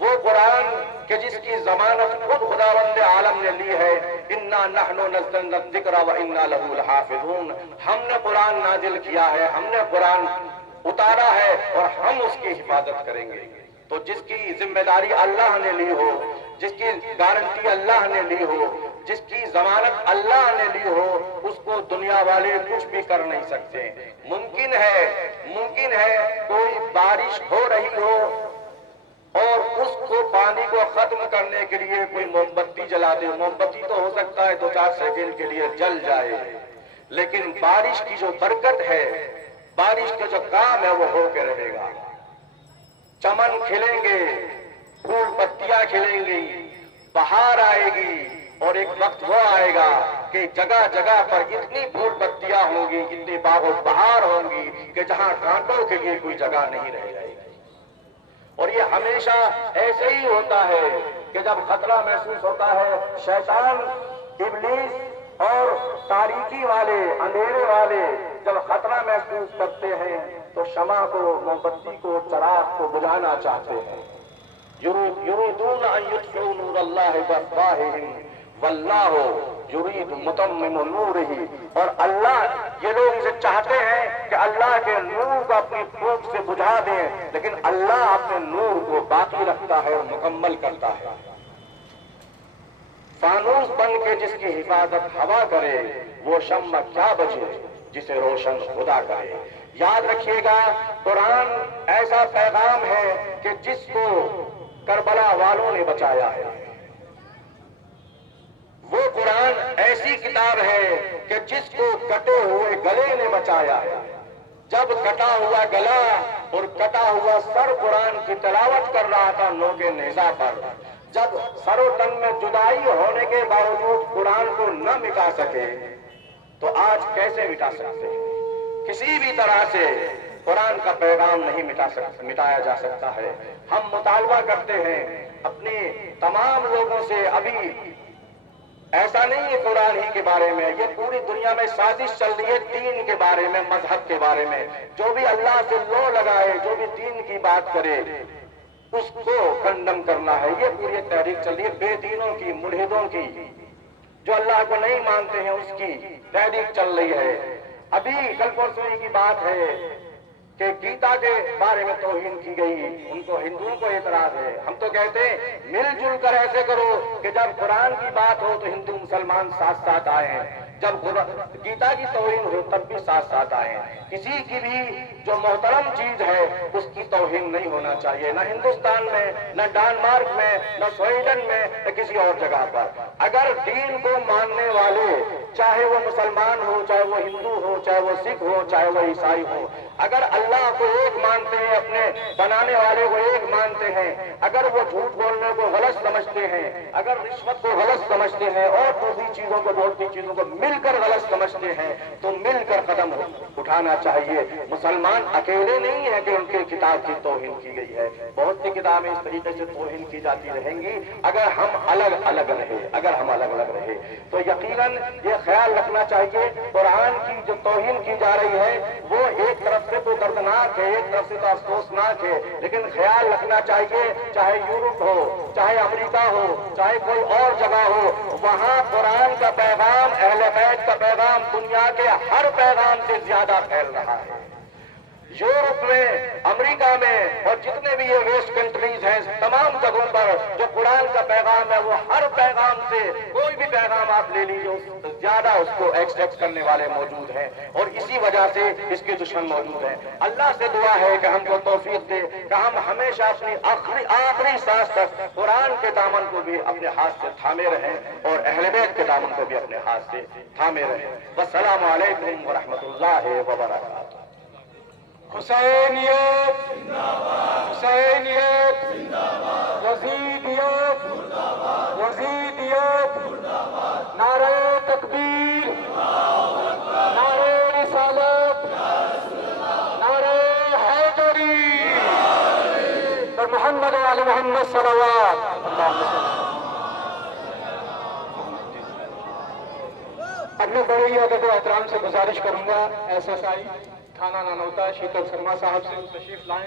وہ قرآن کہ جس کی ضمانت خود خداوند عالم نے لی ہے، انا نحن نزلنا الذکر وانا لہ لحافظون، ہم نے قرآن نازل کیا ہے، ہم نے قرآن اتارا ہے اور ہم اس کی حفاظت کریں گے۔ تو جس کی ذمہ داری اللہ نے لی ہو، جس کی گارنٹی اللہ نے لی ہو، جس کی ضمانت اللہ نے لی ہو، اس کو دنیا والے کچھ بھی کر نہیں سکتے۔ ممکن ہے کوئی بارش ہو رہی ہو اور اس کو پانی کو ختم کرنے کے لیے کوئی موم بتی جلا دے، موم بتی تو ہو سکتا ہے 2-4 سیکنڈ کے لیے جل جائے، لیکن بارش کی جو برکت ہے، بارش کا جو کام ہے وہ ہو کے رہے گا۔ چمن کھلیں گے، پھول پتیاں کھلیں گی، بہار آئے گی، اور ایک وقت وہ آئے گا کہ جگہ جگہ پر اتنی پھول پتیاں ہوں گی، اتنی باغ و بہار ہوں گی کہ جہاں کانٹوں کے لیے کوئی جگہ نہیں رہ جائے گی۔ اور یہ ہمیشہ ایسے ہی ہوتا ہے کہ جب خطرہ محسوس ہوتا ہے، شیطان، ابلیس اور تاریکی والے، اندھیرے والے جب خطرہ محسوس کرتے ہیں تو شمع کو، موم بتی کو، چراغ کو بجھانا چاہتے ہیں۔ یریدون ان یطفئوا نور اللہ بافواہہم واللہ یرید متمم نورہ، اور اللہ، یہ لوگ اسے چاہتے ہیں کہ اللہ کے نور کو اپنی پھونک سے بجھا دیں، لیکن اللہ اپنے نور کو باقی رکھتا ہے اور مکمل کرتا ہے۔ فانوس بن کے جس کی حفاظت ہوا کرے، وہ شمع کیا بجے جسے روشن خدا کرے۔ یاد رکھیے گا، قرآن ایسا پیغام ہے کہ جس کو کربلا والوں نے بچایا ہے۔ وہ قرآن ایسی کتاب ہے کہ جس کو کٹے ہوئے گلے نے بچایا ہے۔ جب کٹا ہوا گلا اور کٹا ہوا سر قرآن کی تلاوت کر رہا تھا نوکے نیزہ پر، جب سر و تن میں جدائی ہونے کے باوجود قرآن کو نہ مٹا سکے تو آج کیسے مٹا سکتے ہیں؟ کسی بھی طرح سے قرآن کا پیغام نہیں مٹایا جا سکتا ہے۔ ہم مطالبہ کرتے ہیں اپنے تمام لوگوں سے، ابھی ایسا نہیں ہے قرآن ہی کے بارے میں، یہ پوری دنیا میں سازش چل رہی ہے دین کے بارے میں، مذہب کے بارے میں۔ جو بھی اللہ سے لو لگائے، جو بھی دین کی بات کرے، اس کو کنڈم کرنا ہے۔ یہ پوری تحریک چل رہی ہے بے دینوں کی، ملحدوں کی، جو اللہ کو نہیں مانتے ہیں، اس کی تحریک چل رہی ہے۔ ابھی کل پرسوں کی بات ہے کہ گیتا کے بارے میں توہین کی گئی، ان کو، ہندوؤں کو اعتراض ہے۔ ہم تو کہتے ہیں مل جل کر ایسے کرو کہ جب قرآن کی بات ہو تو ہندو مسلمان ساتھ ساتھ آئیں، جب گیتا کی توہین ہو تب بھی ساتھ ساتھ آئیں۔ کسی کی بھی جو محترم چیز ہے اس کی توہین نہیں ہونا چاہیے، نہ ہندوستان میں، نہ ڈنمارک میں، نہ سویڈن میں، نہ کسی اور جگہ پر۔ اگر دین کو ماننے والے، چاہے وہ مسلمان ہو، چاہے وہ ہندو ہو، چاہے وہ سکھ ہو، چاہے وہ عیسائی ہو، اگر اللہ کو ایک مانتے ہیں، اپنے بنانے والے کو ایک مانتے ہیں، اگر وہ جھوٹ بولنے کو غلط سمجھتے ہیں، اگر رشوت کو غلط سمجھتے ہیں اور دوسری چیزوں کو، دوسری چیزوں کو مل کر غلط سمجھتے ہیں، تو مل کر قدم اٹھانا چاہیے۔ مسلمان اکیلے نہیں ہیں کہ ان کی کتاب کی توہین کی گئی ہے، بہت سی کتابیں اس طریقے سے توہین کی جاتی رہیں گی۔ اگر ہم الگ الگ رہے تو یقیناً یہ خیال رکھنا چاہیے، قرآن کی جو توہین کی جا رہی ہے وہ ایک طرف سے تو دردناک ہے، ایک طرف سے تو افسوسناک ہے، لیکن خیال رکھنا چاہیے چاہے یورپ ہو، چاہے امریکہ ہو، چاہے کوئی اور جگہ ہو، وہاں قرآن کا پیغام، اہل بیت کا پیغام دنیا کے ہر پیغام سے زیادہ پھیل رہا ہے۔ یورپ میں، امریکہ میں اور جتنے بھی یہ ویسٹ کنٹریز ہیں، تمام جگہوں پر جو قرآن کا پیغام ہے وہ ہر پیغام سے، کوئی بھی پیغام آپ لے لیجیے، زیادہ اس کو ایکسپٹ کرنے والے موجود ہیں، اور اسی وجہ سے اس کے دشمن موجود ہیں۔ اللہ سے دعا ہے کہ ہم کو توفیق دے کہ ہم ہمیشہ اپنی آخری سانس تک قرآن کے دامن کو بھی اپنے ہاتھ سے تھامے رہیں اور اہل بیت کے دامن کو بھی اپنے ہاتھ سے تھامے رہیں۔ والسلام علیکم ورحمۃ اللہ وبرکاتہ۔ حسینیت حسینیت یزیدیت یزیدیت، نعرہ تکبیر، نعرہ رسالت، نعرہ حیدری، اور محمد علی محمد صلوات۔ اپنے بڑے ادب و احترام سے گزارش کروں گا ایس ایس آئی تھانہ نانوتا شیتل شرما صاحب سے تشریف لائیں۔